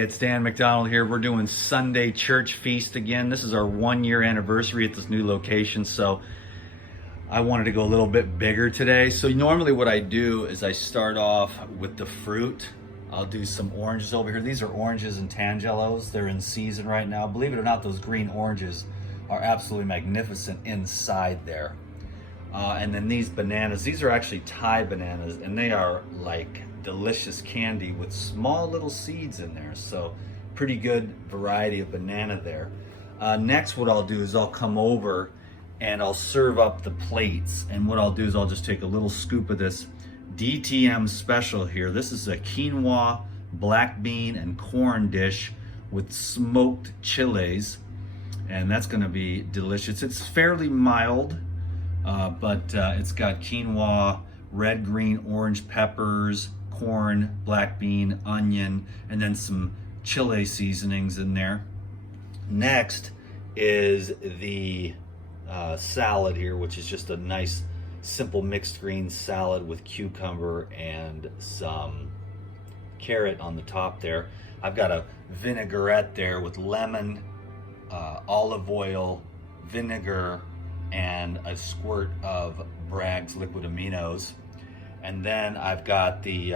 It's Dan McDonald here. We're doing Sunday church feast again. This is our 1-year anniversary at this new location, so I wanted to go a little bit bigger today. So normally what I do is I start off with the fruit. I'll do some oranges over here. These are oranges and tangelos. They're in season right now. Believe it or not, those green oranges are absolutely magnificent inside there. And then these bananas, these are actually Thai bananas, and they are like delicious candy with small little seeds in there. So pretty good variety of banana there. Next, what I'll do is I'll come over and I'll serve up the plates. And what I'll do is I'll just take a little scoop of this DTM special here. This is a quinoa, black bean, and corn dish with smoked chiles. And that's gonna be delicious. It's fairly mild, but it's got quinoa, red, green, orange peppers, corn, black bean, onion, and then some chile seasonings in there. Next is the salad here, which is just a nice simple mixed green salad with cucumber and some carrot on the top there. I've got a vinaigrette there with lemon, olive oil, vinegar, and a squirt of Bragg's liquid aminos. And then I've got the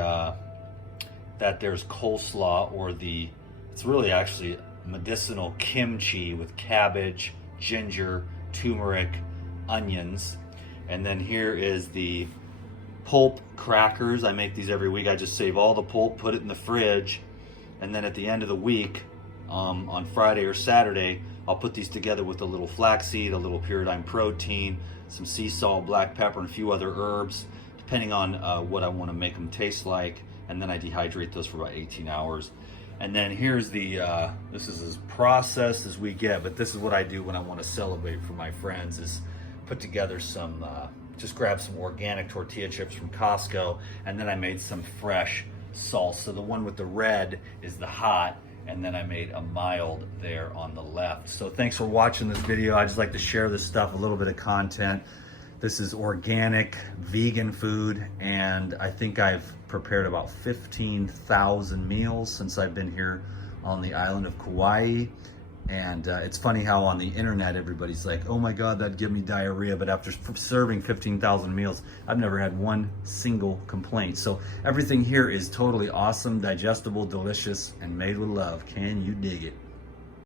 there's coleslaw, or it's really actually medicinal kimchi with cabbage, ginger, turmeric, onions. And then here is the pulp crackers. I make these every week. I just save all the pulp, put it in the fridge, and then at the end of the week, on Friday or Saturday, I'll put these together with a little flaxseed, a little pyridine protein, some sea salt, black pepper, and a few other herbs, depending on what I want to make them taste like. And then I dehydrate those for about 18 hours. And then here's this is as processed as we get, but this is what I do when I want to celebrate for my friends, is put together some, just grab some organic tortilla chips from Costco, and then I made some fresh salsa. The one with the red is the hot, and then I made a mild there on the left. So thanks for watching this video. I just like to share this stuff, a little bit of content. This is organic, vegan food, and I think I've prepared about 15,000 meals since I've been here on the island of Kauai. And it's funny how on the internet everybody's like, oh my God, that'd give me diarrhea. But after serving 15,000 meals, I've never had one single complaint. So everything here is totally awesome, digestible, delicious, and made with love. Can you dig it?